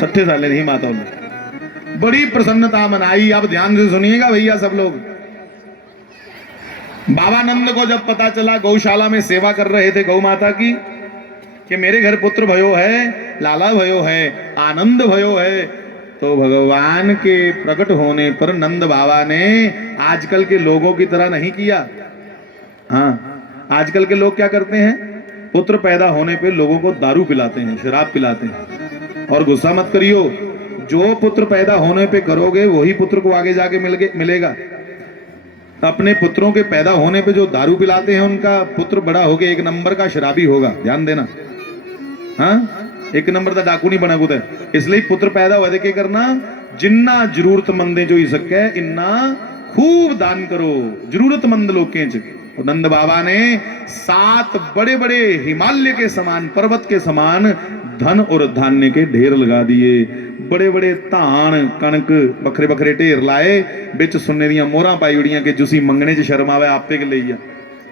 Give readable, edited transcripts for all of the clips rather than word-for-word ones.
60 साल नहीं माता ने बड़ी प्रसन्नता मनाई। अब ध्यान से सुनिएगा भैया सब लोग। बाबानंद को जब पता चला गौशाला में सेवा कर रहे थे गौ माता की कि मेरे घर पुत्र भयो है, लाला भयो है, आनंद भयो है, तो भगवान के प्रकट होने पर नंद बाबा ने आजकल के लोगों की तरह नहीं किया। हाँ, आजकल के लोग क्या करते हैं, पुत्र पैदा होने पे लोगों को दारू पिलाते हैं, शराब पिलाते हैं। और गुस्सा मत करियो, जो पुत्र पैदा होने पे करोगे वही पुत्र को आगे जाके मिलेगा। अपने पुत्रों के पैदा होने पे जो दारू पिलाते हैं उनका पुत्र बड़ा होके 1 नंबर का शराबी होगा, ध्यान देना। हाँ, 1 नंबर का डाकू नहीं बना कुछ। इसलिए पुत्र पैदा हुआ के करना, जिन्ना जरूरतमंदे जो ही सके इन्ना खूब दान करो जरूरतमंद लोग के। नंद बाबा ने 7 बड़े बड़े हिमालय के समान, पर्वत के समान धन और धान्य के ढेर लगा दिए। बड़े बड़े धान कणक बखरे बखरे ढेर लाए, बिच सुन्ने दियां मोहरां पाई उड़ियां कि जुसी मंगने च शर्म आवे आपे के लईया।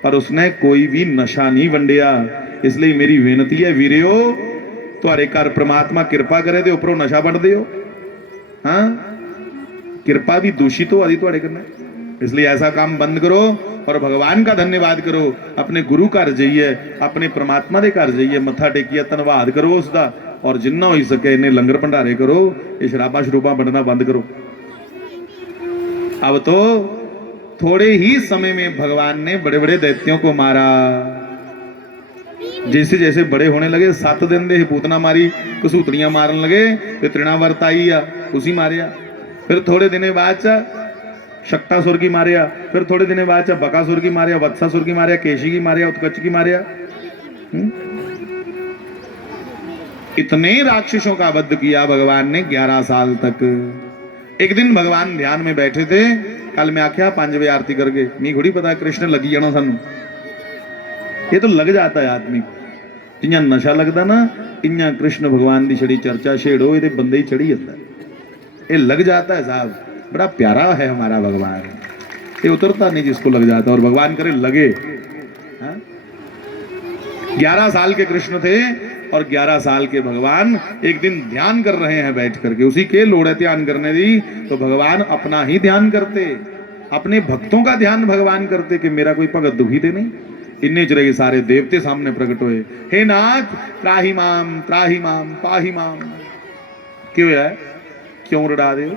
पर उसने कोई भी नशा नहीं वंडिया। इसलिए मेरी बेनती है वीरियो, तुहारे घर परमात्मा कृपा करे ते उपरों नशा वंड दिओ। हाँ, कृपा भी दूषित हो आदि तुहारे कन्ने। इसलिए ऐसा काम बंद करो और भगवान का धन्यवाद करो। अपने गुरु घर जाइए, अपने परमात्मा के घर जाइए, मत्था टेकिए, धन्यवाद करो उसका। और जिन्ना हो सके इन्हें लंगर भंडारे करो, ये शराबा शरूबा बंटना बंद करो। अब तो थोड़े ही समय में भगवान ने बड़े बड़े दैत्यों को मारा। जैसे जैसे बड़े होने लगे, 7 दिन दे पूतना मारी, कसूतड़ियां मारन लगे, तो तृणावर्त आई आ उसी मारिया। फिर थोड़े दिन बाद शक्टासुर की मारिया, फिर थोड़े दिन बाद बकासुर की मारिया, वत्सासुर की मारिया, केशी की मारिया, उत्कच की मारिया। इतने राक्षसों का वध किया भगवान ने 11 साल तक। एक दिन भगवान ध्यान में बैठे थे, कल मैं आख्या 5 बजे आरती करके, मी थोड़ी पता कृष्ण लगी जाना सानू। ये तो लग जाता है आदमी को, जियां नशा लगता ना, इं कृष्ण भगवान की छड़ी चर्चा छेड़ो ये बंदे ही चढ़ी जाता है। ये लग जाता है साहब, बड़ा प्यारा है हमारा भगवान, ये उतरता नहीं जिसको लग जाता। और भगवान करे लगे। 11 साल के कृष्ण थे और 11 साल के भगवान एक दिन ध्यान कर रहे हैं बैठ करके। उसी के लोड़े ध्यान करने दी तो भगवान अपना ही ध्यान करते, अपने भक्तों का ध्यान भगवान करते कि मेरा कोई भगत दुखी थे नहीं। इन्ने चिरे सारे देवते सामने प्रकट हुए, हे नाथ त्राही माम पाही माम। क्यों है, क्यों रड़ा दे?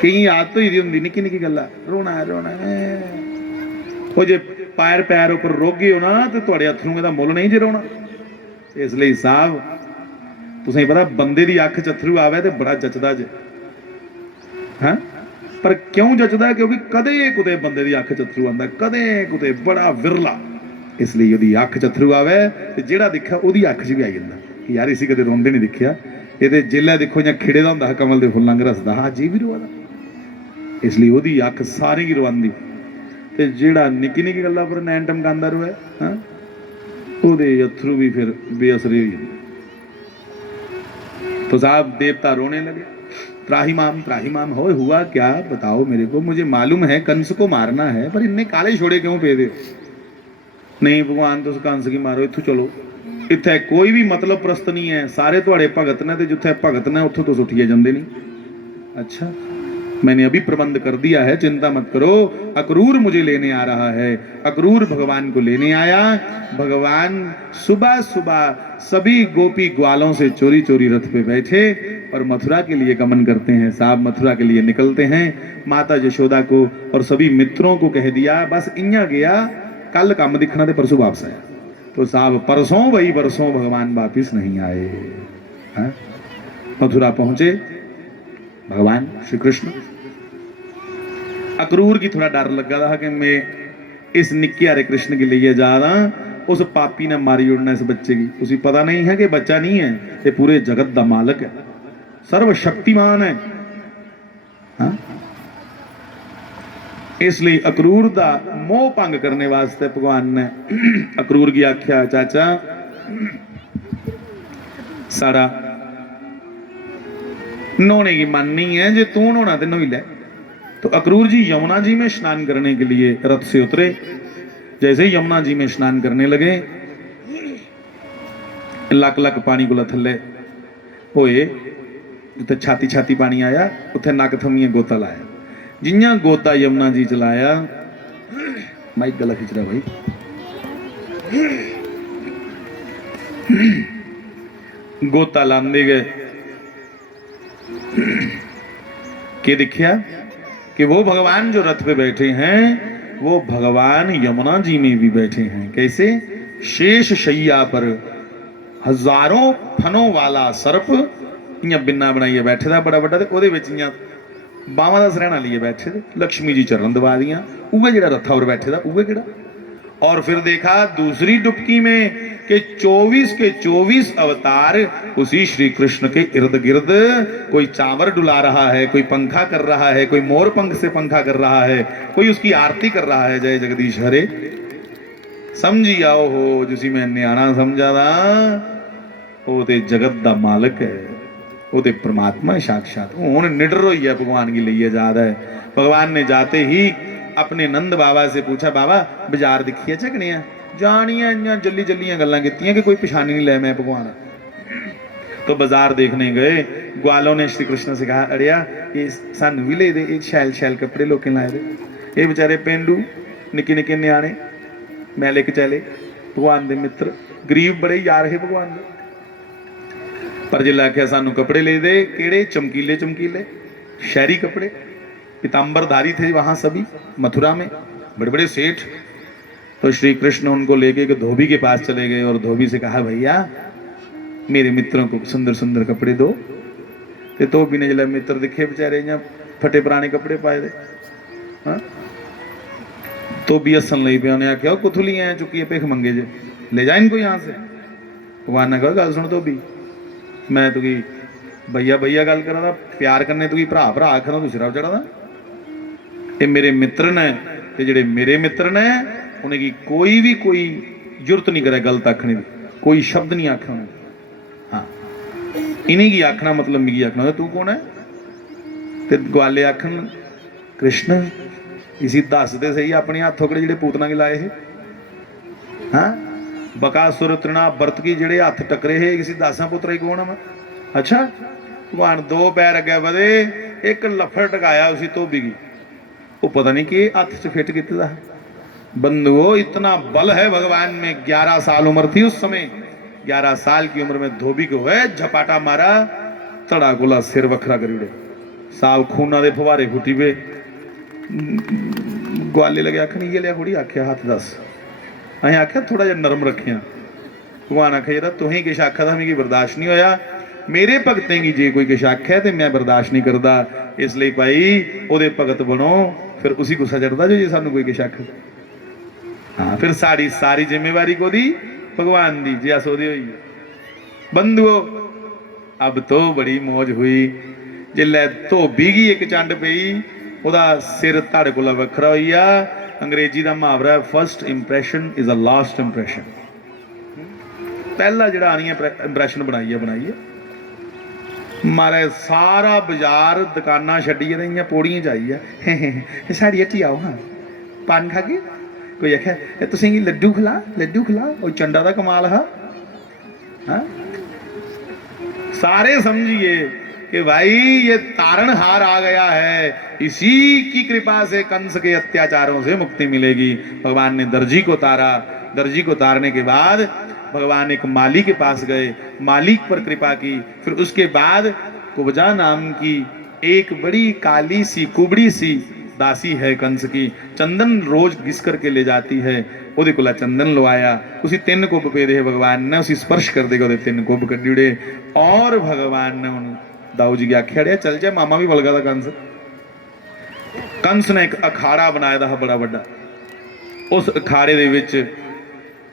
कई आदत तो होंगी निक्की निक्की गल्ला, रोना है रोना है। वो जे पैर पैर उपर रोगे हो ना तो तुहाडे अथरूं दा मुल नहीं जे रोना। इसलिए साहब तुसें पता बंदे दी अख च अथरू आवे तो बड़ा जचदा जे। हाँ, पर क्यों जचदा? क्योंकि कदे कुते बंदे दी अख च अथरू आंदा, कदे कुते, बड़ा विरला। इसलिए ओदी अख च अथरू आवे ते जेड़ा दिखा ओदी अख च भी आई जांदा। यार इसी कदे रोंदे नहीं दिखिया, ये जेला देखो जां खिड़े दा हुंदा कमल दे फुल्लां रसदा, हाँ जी भी रोदा। इसलिए ओदी अख सारे की रवांदी ते जेड़ा निक्की निक्की गल्लां पर नैन टमकांदा रोए, हाँ ओदे अथरू भी फिर बेअसरी हो जांदे। तो साहब देवता रोने लगे, त्राही माम हो, हुआ क्या बताओ मेरे को, मुझे मालूम है कंस को मारना है, पर इन्ने काले छोड़े क्यों पे दे? नहीं भगवान तुस कंस की मारो, इत्थों चलो, इत्थे कोई भी मतलब प्रस्त नहीं है, सारे तुहाडे भगत ने, जिथे भगत ने उत्थों तुस उठिए जांदे नहीं। अच्छा, मैंने अभी प्रबंध कर दिया है, चिंता मत करो। अक्रूर मुझे लेने आ रहा है। अक्रूर भगवान को लेने आया। भगवान सुबह सुबह सभी गोपी ग्वालों से चोरी चोरी रथ पे बैठे और मथुरा के लिए गमन करते हैं। साहब मथुरा के लिए निकलते हैं। माता यशोदा को और सभी मित्रों को कह दिया बस इं गया, कल काम दिखना तो परसों वापस आया। तो साहब परसों वही बरसों भगवान वापिस नहीं आए। हाँ? मथुरा पहुंचे भगवान श्री कृष्ण। अक्रूर की थोड़ा डर लगा था कि मैं इस निक्के हरे कृष्ण के लिए जा रहा, उस पापी ने मारी उड़ना इस बच्चे की। उसे पता नहीं है कि बच्चा नहीं है, ये पूरे जगत का मालक है, सर्वशक्तिमान है। हाँ? इसलिए अक्रूर का मोह भंग करने वास्ते भगवान ने अक्रूर की आख्या, चाचा सारा नहाने की मन नहीं है, जे तू नहाना तो नही ले। तो अक्रूर जी यमुना जी में स्नान करने के लिए रथ से उतरे। जैसे ही यमुना जी में स्नान करने लगे, लक लक पानी को थले होए उत्थे छाती छाती पानी आया, उत्थे नक थम्मिए गोता लाया, जियां गोता यमुना जी चलाया, माइक गला खिंच रहा भाई, गोता लांदे गए के दिखिया कि वो भगवान जो रथ पे बैठे हैं वो भगवान यमुना जी में भी बैठे हैं। कैसे? शेष शैया पर हजारों फनों वाला सर्प इयां बिन्ना बनाइए बैठे दा बड़ा बड़ा, ते ओदे विच इयां बावां दा सरैना लिए बैठे थे, लक्ष्मी जी चरण दबा दियां, उहे जेड़ा रथा पर बैठे दा उहे केड़ा। और फिर देखा दूसरी डुबकी में कि 24 के 24 अवतार उसी श्री कृष्ण के इर्द गिर्द, कोई चावर डुला रहा है, कोई पंखा कर रहा है, कोई मोर पंख से पंखा कर रहा है, कोई उसकी आरती कर रहा है, जय जगदीश हरे। समझी आओ हो जिसी मैं न्याणा समझा था, वो ते जगत दा मालिक है, वो ते परमात्मा है साक्षात। हुण निडर होई है भगवान की लईए जाद है। भगवान ने जाते ही अपने नंद बाबा से पूछा, बाबा बाजार दिखिए झगने जानिया जल्ली जल्लियां गल्लां कीतियां कि कोई पछानी नहीं ले मैं भगवान। तो बाजार देखने गए, ग्वालों ने श्री कृष्ण से कहा, अड़िया ये सानू भी ले दे, ये शैल शैल कपड़े लोकें लाए दे, ये बेचारे पेंडू निक्के निक्के न्याणे मैले कचैले भगवान दे मित्र गरीब बड़े यार है भगवान दे। पर जिल्लै आख्या सानू कपड़े ले दे, केड़े? चमकीले चमकीले शहरी कपड़े, पीताम्बरधारी थे वहां सभी मथुरा में, बड़े बड़े सेठ। तो श्री कृष्ण उनको लेके एक धोबी के पास चले गए और धोबी से कहा, भैया मेरे मित्रों को सुंदर सुंदर कपड़े दो। ते धोबी ने जिला मित्र दिखे बेचारे यहाँ फटे पुराने कपड़े पाए दे, हाँ धोबी हसन लई पिया, उन्हें आख्या कुथों लिए आए चुकी है भिख मंगे जे, ले जा इनको यहाँ से। भगवान ने कहा, गल सुन धोबी, मैं तुकी भैया भैया गल करा था, प्यार करने तुकी भरा भरा आखना तू सिरा चढ़ा था। ये मेरे मित्र ने, ते जेड़े मेरे मित्र ने उन्हें की कोई भी कोई जरूरत नहीं करे गलत आखने की, कोई शब्द नहीं आखना। हाँ इन्हीं की आखना मतलब मिगी आखना, तू कौन है? ते ग्वाले आखन, कृष्ण इसी दस दे सही अपने हाथ थोकड़े जेड़े पूतना के लाए है। हाँ बकासुर तृणा बरत की जेड़े हाथ टकरे है, किसी दासा पुत्रा ही कौन है मैं? अच्छा भगवान दो पैर अगे बधे, एक लफड़ टकाया उसी धोबी की, वो पता नहीं कि हाथ च फिट किता। बंधुओं इतना बल है भगवान में। 11 साल उम्र थी उस समय, 11 साल की उम्र में धोबी को है झपाटा मारा, तड़ा गोला सिर वखरा करी उड़े, साल खूना दे फवारे फुटी पे। ग्वाले लगे आखन, ये लिया कुड़ी आख्या हाथ दस, अं आख्या थोड़ा जहा नरम रखिया। भगवान आख्या जरा तुही किश आखा था मिगी बर्दाश्त नहीं होया, मेरे भगतें की जे कोई किश आख्या तो मैं बर्दाश्त नहीं करता, इसलिए भाई ओदे भगत बनो, फिर उसी गुस्सा चढ़ता जो जे सानू कोई किश आखे। हाँ फिर साड़ी सारी जिम्मेवारी को दी भगवान दी, जे असोदी हुई। बंधुओं अब तो बड़ी मौज हुई, जिल्लै धोबी की एक चंड पई, ओदा सिर धड़ कोला वखरा होइया। अंग्रेजी का मुहावरा है, first impression is a last impression. पहला जिहड़ा आनी इंप्रैशन बनाइए बनाइए। मारे सारा बाजार दुकाना छड्डिए ते इयां पौड़ियां च आई है, साड़ी हट्टी आओ, हाँ पान खा के। कोई आखे तुसीं लड्डू खिला, लड्डू खिला, वो चंडा दा कमाल है। हाँ सारे समझिए कि भाई ये तारणहार आ गया है, इसी की कृपा से कंस के अत्याचारों से मुक्ति मिलेगी। भगवान ने दर्जी को तारा, दर्जी को तारने के बाद भगवान एक माली के पास गए, मालिक पर कृपा की। फिर उसके बाद कुब्जा नाम की एक बड़ी काली सी कुबड़ी सी दासी है कंस की, चंदन रोज घिस करके ले जाती है, ओदे कोला चंदन लवाया, उसी 3 कुब पे दे भगवान ने, उसी स्पर्श कर देगा 3 कुब कड्डी उड़े। और भगवान ने उन्होंने दाऊ जी की आख्या अड़िया चल जा, मामा भी बलगा था कंस। कंस ने एक अखाड़ा बनाया था बड़ा बड़ा, उस अखाड़े दे विच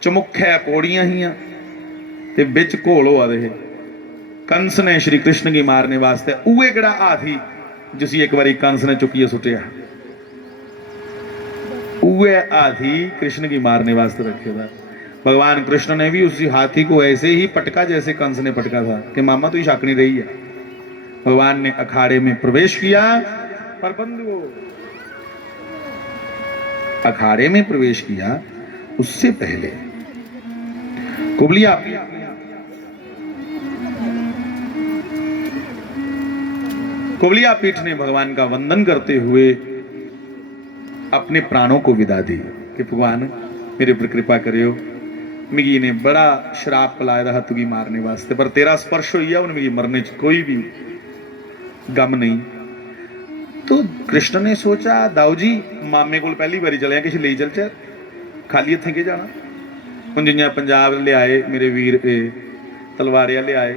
चमुखै पौड़ियां हियां ते विच घोल होआ दे। कंस ने श्री कृष्ण की मारने वास्ते उहे किहड़ा हाथी जिसी एक बारी कंस ने चुकिए सुटिया, उहे हाथी कृष्ण की मारने वास्ते रखे था। भगवान कृष्ण ने भी उसी हाथी को ऐसे ही पटका जैसे कंस ने पटका था कि मामा तू शाक नहीं रही है। भगवान ने अखाड़े में प्रवेश किया, पर बंधुओं अखाड़े में प्रवेश किया उससे पहले कुबलिया कुबलिया पीठ ने भगवान का वंदन करते हुए अपने प्राणों को विदा दी कि भगवान मेरे पर कृपा करियो, मिगी ने बड़ा श्राप लाया रहा तुगी मारने वास्ते, पर तेरा स्पर्श हुई है, मिगी मरने च कोई भी गम नहीं। तो कृष्ण ने सोचा दाऊ जी मामे को पहली बारी चलिया किसी ले चल च खाली हथें के जाना। हुण जियां पंजाब ले आए मेरे वीर तलवारिया ले आए,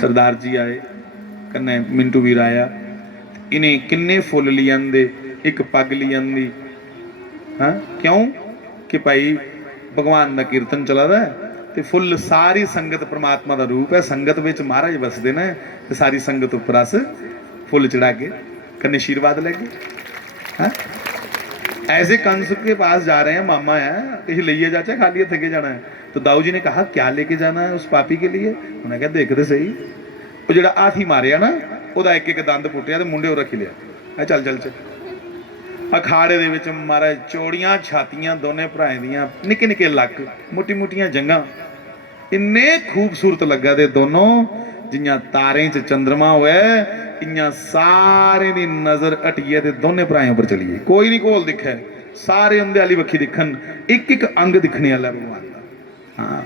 सरदार जी आए, कन्ने मिंटू वीर आया, इन्हें किन्ने फुल ली आंदे, एक पग ली आंदी। हाँ क्यों कि भाई भगवान का कीर्तन चला रहा है ते फुल सारी संगत परमात्मा का रूप है, संगत विच महाराज बसदे ने ते सारी संगत उपर अस फुल चढ़ा के कन्ने आशीर्वाद लगे। हाँ ऐसे कंस के पास जा रहे हैं, मामा है किसी लिए जाचा खाली हथे के जाना है। तो दाऊ जी ने कहा क्या लेके जाना है उस पापी के लिए। उन्हें कहा देखते सही वो जो हाथी मारिया ना वह एक एक दंद पुटिया तो मुंडे रख लिया, चल चल चल। अखाड़े दे विच महाराज चौड़ियां छातियां दोने भराएं दियां, निक्के निक्के लक, मोटी मोटियां जंगा, इन्ने खूबसूरत लगा दे दोनों जियां तारें च चंद्रमा होए, इयां सारे दी नजर हटिए ते दोने भराएं उपर चलिए, कोई नहीं कोल दिखे, सारे उंदे आली बखी दिखन, एक एक अंग दिखने वाला भगवान का। हाँ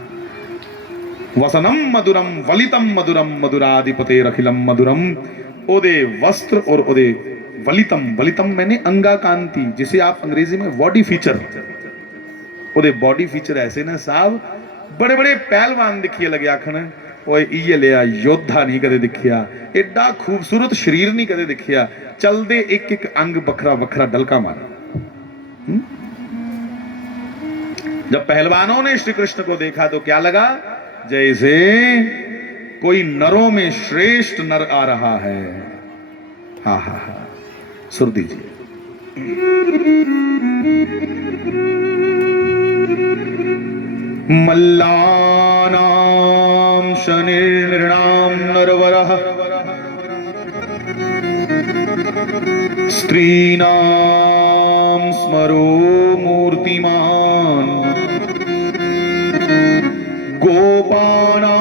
वसनम मधुरम वलितम मधुरम मधुराधिपते रखिलम मधुरम, ओदे वस्त्र और ओदे वलितम, वलितम मैंने अंगा कांति, जिसे आप अंग्रेजी में बॉडी फीचर, ओदे बॉडी फीचर ऐसे ना साहब बड़े बड़े पहलवान दिखिए लगे आखन ओए इये लिया योद्धा नहीं कदे दिखिया, एडा खूबसूरत शरीर नहीं कदे दिखिया, चलदे एक एक अंग बखरा बखरा डलका मारा। जब पहलवानों ने श्री कृष्ण को देखा तो क्या लगा, जैसे कोई नरों में श्रेष्ठ नर आ रहा है। हा हा हा सुर दीजिए। मल्लानां शनिर्नृणां नरवरः स्त्रीणां स्मरो मूर्तिमान् गोपानां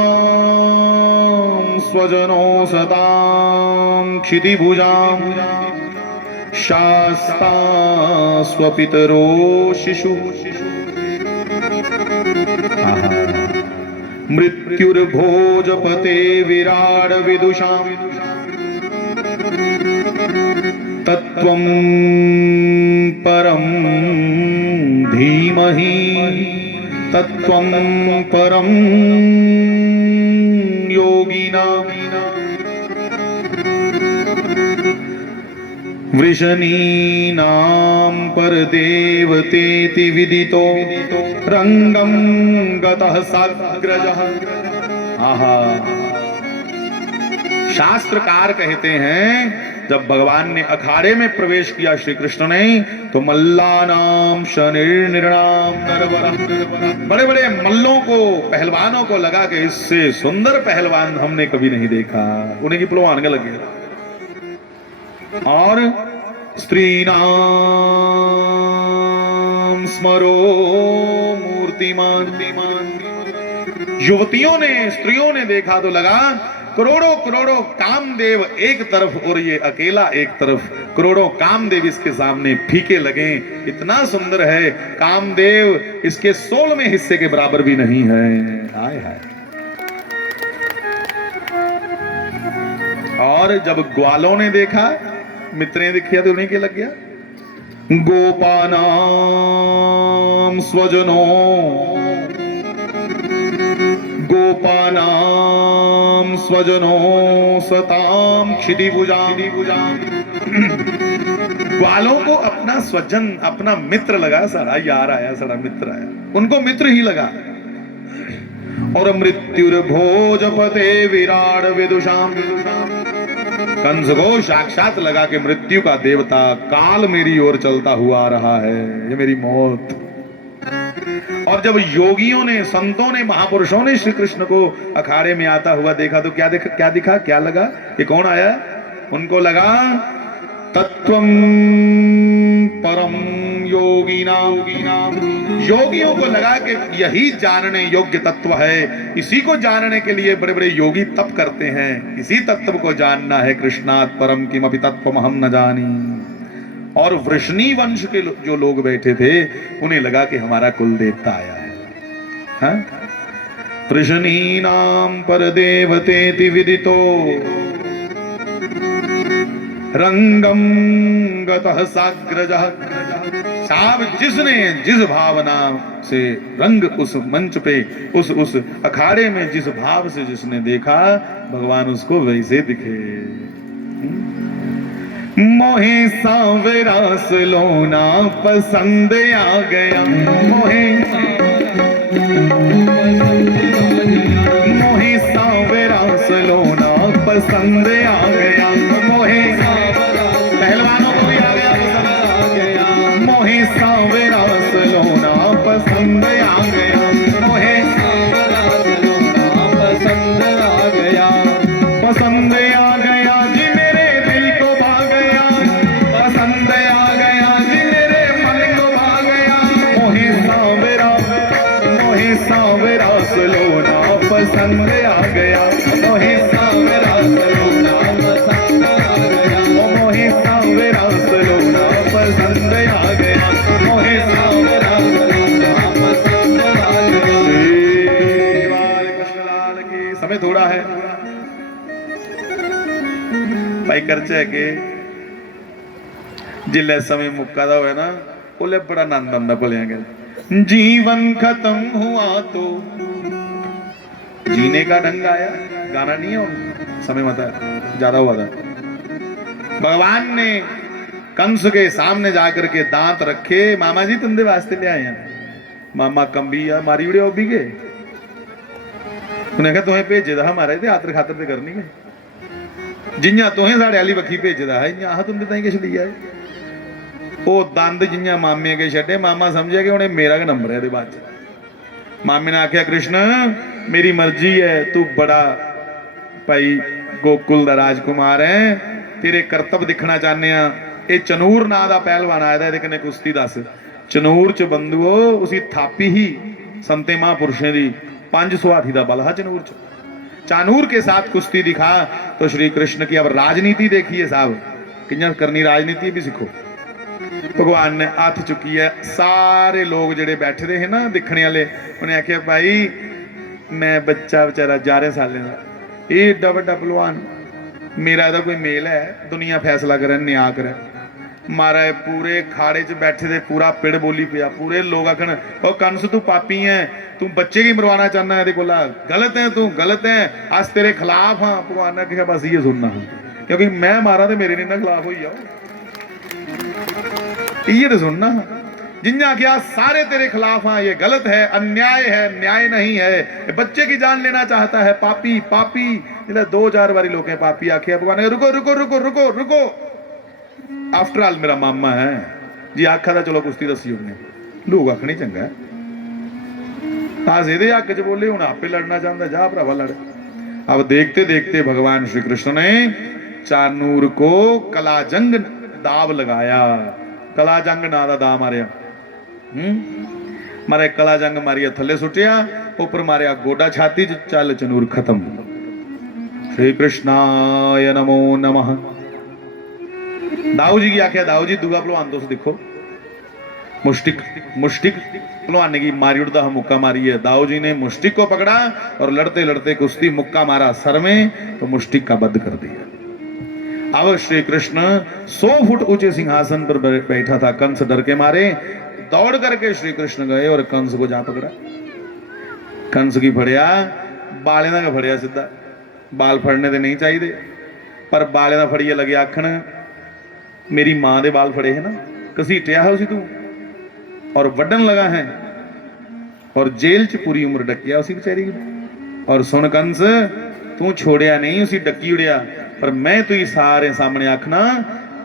स्वजनो सतां क्षितिभुजां शास्ता स्वपितरो शिशु मृत्युर्भोजपते विराड विदुषां तत्त्वं परं धीमहि तत्त्वं परं योगिनां वृषणीनां परदेवतेति विदितो रंगं गतः साग्रजः। आहा शास्त्रकार कहते हैं जब भगवान ने अखाड़े में प्रवेश किया श्री कृष्ण ने तो मल्लानाम शनिर्नृणाम नरवरम, बड़े बड़े मल्लों को पहलवानों को लगा कि इससे सुंदर पहलवान हमने कभी नहीं देखा, उन्हें की पहलवान के लगे। और स्त्रीणाम स्मरो मूर्तिमान, युवतियों ने स्त्रियों ने देखा तो लगा करोड़ों करोड़ों कामदेव एक तरफ और ये अकेला एक तरफ, करोड़ों कामदेव इसके सामने फीके लगे, इतना सुंदर है कामदेव इसके 16वें हिस्से के बराबर भी नहीं है। हाय हाय। और जब ग्वालों ने देखा मित्रें देखिया तो उन्हें क्या लग गया, गोपानां स्वजनो गोपानां स्वजनो सतां क्षितिभुजां, ग्वालों को अपना स्वजन अपना मित्र लगा, सारा यार आया सारा मित्र आया, उनको मित्र ही लगा। और मृत्युर्भोजपते विराड विदुषां, कंस को साक्षात लगा कि मृत्यु का देवता काल मेरी ओर चलता हुआ आ रहा है, ये मेरी मौत। और जब योगियों ने संतों ने महापुरुषों ने श्री कृष्ण को अखाड़े में आता हुआ देखा तो क्या दिखा क्या लगा, ये कौन आया, उनको लगा तत्त्वं परम योगिनां योगियों को लगा कि यही जानने योग्य तत्व है, इसी को जानने के लिए बड़े बड़े योगी तप करते हैं। इसी तत्व को जानना है, कृष्णात् परम किमपि तत्वम हम न जानी। और वृषणी वंश के जो लोग बैठे थे, उन्हें लगा कि हमारा कुल देवता आया है। हाँ? वृषणीनां परदेवतेति विदितो रंगम गतः साग्रजः। साहब जिसने जिस भावना से रंग उस मंच पे उस अखाड़े में जिस भाव से जिसने देखा, भगवान उसको वैसे दिखे। मोहे सांवरा सलोना पसंद आ गया, मोहे सांवरा सलोना पसंद आ गया, मोहे पहलवानों को भी आ गया पसंद आ गया। मोहे सांवरा सलोना पसंद आ गया, मोहे सांवरा सलोना पसंद आ गया, पसंद आ गया जी मेरे दिल को भा गया, पसंद आ गया जी मेरे मन को भा गया। मोहे सांवरा सलोना पसंद आ गया, मोहे सांवरा सलोना पसंद आ गया, मोहे सांवरा सलोना पसंद आ गया, मोहे सांवरा सलोना पसंद आ गया। कृष्ण लाल की। समय थोड़ा है भाई, खर्चे के जिले समय मुक्का दा होया ना, उले बड़ा आनंद आंदा भलिया गया। जीवन खत्म हुआ तो जीने का ढंग आया, गाना नहीं है, समय मत ज्यादा हुआ था। भगवान ने कंस के सामने जाकर के दांत रखे, मामा जी तुंदे वास्ते ले आए हैं। मामा कंबी आ मारी उड़े ओबी के, उन्हें कहा तुम्हें भेजे दा हमारे ते आतर खातर ते करनी है, जियां तुहें साढ़े आली बखी भेजे दा है, इयां तुंदे ताई किश लिया है। वो दंद जियां मामे के छड्डे, मामा समझे कि उन्हें मेरा नंबर है बाद च। मामे ने आख्या कृष्ण मेरी मर्जी है, तू बड़ा भाई गोकुल दा राजकुमार है, तेरे करतब दिखना चाहने आ। ये चनूर ना दा पहलवान आया था, कने कुश्ती दस। चनूर च बंधुओ उसी थापी ही संते महापुरुषें दी 500 हाथी दा बल हा चनूर च। चानूर के साथ कुश्ती दिखा तो श्री कृष्ण की अब राजनीति देखिए साहब, कियां करनी राजनीति भी सीखो। भगवान ने हथ चुकी है, सारे लोग जेडे बैठे रहे ना दिखने वाले, उन्हें आख्या भाई मैं बच्चा बेचारा 11 सालें का, ये एडा वड्डा पहलवान, मेरा इहदा कोई मेल है, दुनिया फैसला करे न्याय करे। महाराज पूरे खाड़े च बैठे थे, पूरा पिड़ बोली पिया, पूरे लोग आखन ओ कंस तू पापी है, तू बच्चे की मरवाना चाहना है, गलत है, तू गलत है, अस तेरे खिलाफ हाँ। भगवान ने कहा बस ये सुनना, क्योंकि मैं मारा तो मेरे नहीं ना खिलाफ हो जाओ, ये तो सुनना। जिन्ना क्या सारे तेरे खिलाफ हाँ, ये गलत है, अन्याय है, न्याय नहीं है, बच्चे की जान लेना चाहता है, पापी पापी। 2-4 बारी लोग पापी आखे, भगवान रुको रुको रुको रुको रुको, आफ्टर ऑल मेरा मामा है जी, आखा था चलो कुश्ती दसी उन्हें, लोग आखने चंगा है, आज ये हक च बोले, हूं आपे लड़ना चाहता, जा भरावा लड़। अब देखते देखते भगवान श्री कृष्ण ने चानूर को कलाजंग दाव लगाया, कलाजंग ना दा दा मारिया, मारे कलाजंग मारिया, थले सुटिया, ऊपर मारिया गोडा छाती, चल चनूर खत्म। श्री कृष्णाय नमो नमः। दाऊ जी की आख्या, दाऊ जी दूगा पहलवान दोस्त देखो, मुष्टिक मुष्टिक पहलवान की मारी उड़ता मुक्का मारी है। दाऊ जी ने मुष्टिक को पकड़ा और लड़ते लड़ते कुश्ती मुक्का मारा सर में, तो मुष्टिक का बध कर दिया। अब श्री कृष्ण 100 फुट ऊंचे सिंहासन पर बैठा था, कंस डर के मारे दौड़ करके श्री कृष्ण गए और कंस को जा पकड़ा। कंस की फड़िया, बाले का फड़िया सीधा, बाल फड़ने तो नहीं चाहिए, पर बाले का फड़िए लगे आखन मेरी मां के बाल फड़े है ना, घसीटिया है उसी तू और वड्डन लगा है, और जेल च पूरी उम्र डकिया उसी बेचारी की। और सुन कंस, तू छोड़िया नहीं, उसी डकी उड़िया, पर मैं तू सारे सामने आखना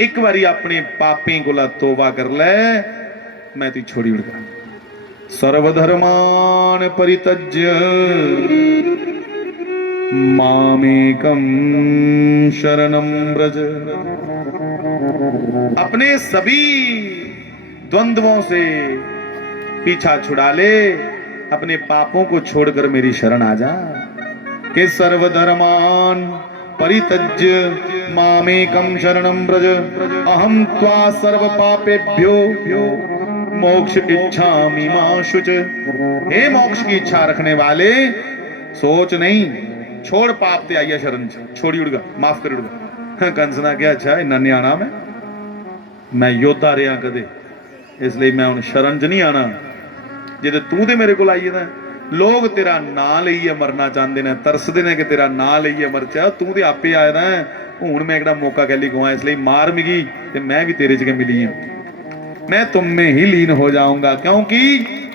एक बारी अपने पापी को तोबा कर ले, मैं तू छोड़ी उड़गा। सर्वधर्मान परित्यज्य मामेकं शरणं व्रज। अपने सभी द्वंद्वों से, पीछा छुड़ा ले, अपने पापों को छोड़कर मेरी शरण आ जा। कि सर्वधर्मान परित्यज्य मामेकं शरणं व्रज, अहं त्वा सर्व पापेभ्यो मोक्ष इच्छामि मा शुच। हे मोक्ष की इच्छा रखने वाले, सोच नहीं, छोड़ पाप ते आइया शरण छोड़ी उड़गा, माफ कर उड़गा। कंस ना क्या अच्छा इन्ना न्याणा मैं योद्धा रहा कदे, इसलिए मैं हुण शरण च नहीं आना। जे तू ते मेरे को आई जाना, लोग तेरा ना लईए मरना चाहते ने, तरसते ने कि तेरा ना लईए मर चा, तू ते आपे आया ना। हुण मैं एक मौका कहली गवा, इसलिए मार मिगी ते मैं भी तेरे च मिली हूं। मैं तुम में ही लीन हो जाऊंगा, क्योंकि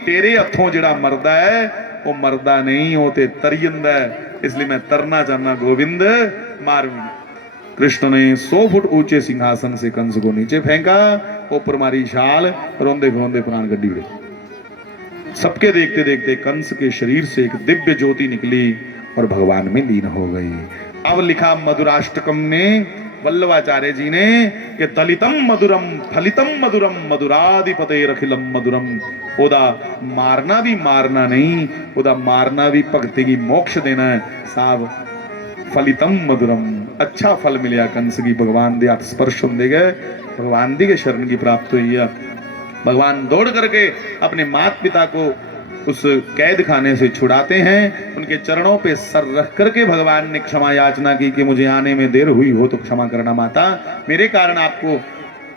तेरे हथों जिहड़ा मरदा है वो मरदा नहीं, वो ते तरी जांदा है। इसलिए मैं तरना चाहना गोविंद, मार मिगी। कृष्ण ने 100 फुट ऊंचे सिंहासन से कंस को नीचे फेंका, ऊपर मारी छाल, रोंदे रोंदे प्राण गड्डी उड़े। सबके देखते देखते कंस के शरीर से एक दिव्य ज्योति निकली और भगवान में लीन हो गई। अब लिखा मधुराष्टकम में वल्लभाचार्य जी ने कि दलितम मधुरम फलितम मधुरम मधुराधिपते रखिलम मधुरम। ओदा मारना भी मारना नहीं, ओदा मारना भी भक्ति की मोक्ष देना है साहब। फलितम मधुरम, अच्छा फल मिलिया कंस की, भगवान दे हाथ स्पर्श होंदे गए, भगवान दी के शरण की प्राप्त हुई है। भगवान दौड़ करके अपने माता पिता को उस कैद खाने से छुड़ाते हैं, उनके चरणों पे सर रख करके भगवान ने क्षमा याचना की कि मुझे आने में देर हुई हो तो क्षमा करना माता, मेरे कारण आपको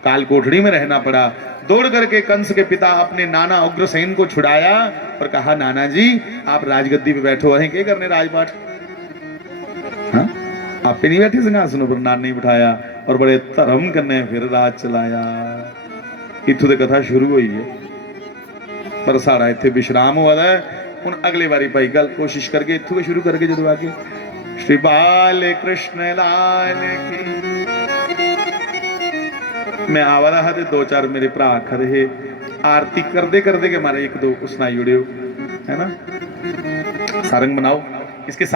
काल कोठड़ी में रहना पड़ा। दौड़ करके कंस के पिता अपने नाना उग्रसेन को छुड़ाया और कहा, नाना जी आप राजगद्दी पे बैठो, हैं क्या करने राजपाट, हाँ आप पे नहीं बैठे सिंहासन पर, नान नहीं बिठाया और बड़े धर्म करने फिर राज चलाया। इत्थों की कथा शुरू हुई है, पर साड़ा इत्थे विश्राम हुआ है। हुण अगली बारी भाई गल कोशिश करके इत्थों भी शुरू करके जो आगे श्री बाल कृष्ण लाल की। मैं आवा रहा थे, 2-4 मेरे भरा खड़े है आरती करते करते के मारे 1-2 सुनाई उड़ियो है ना, सारंग बनाओ इसके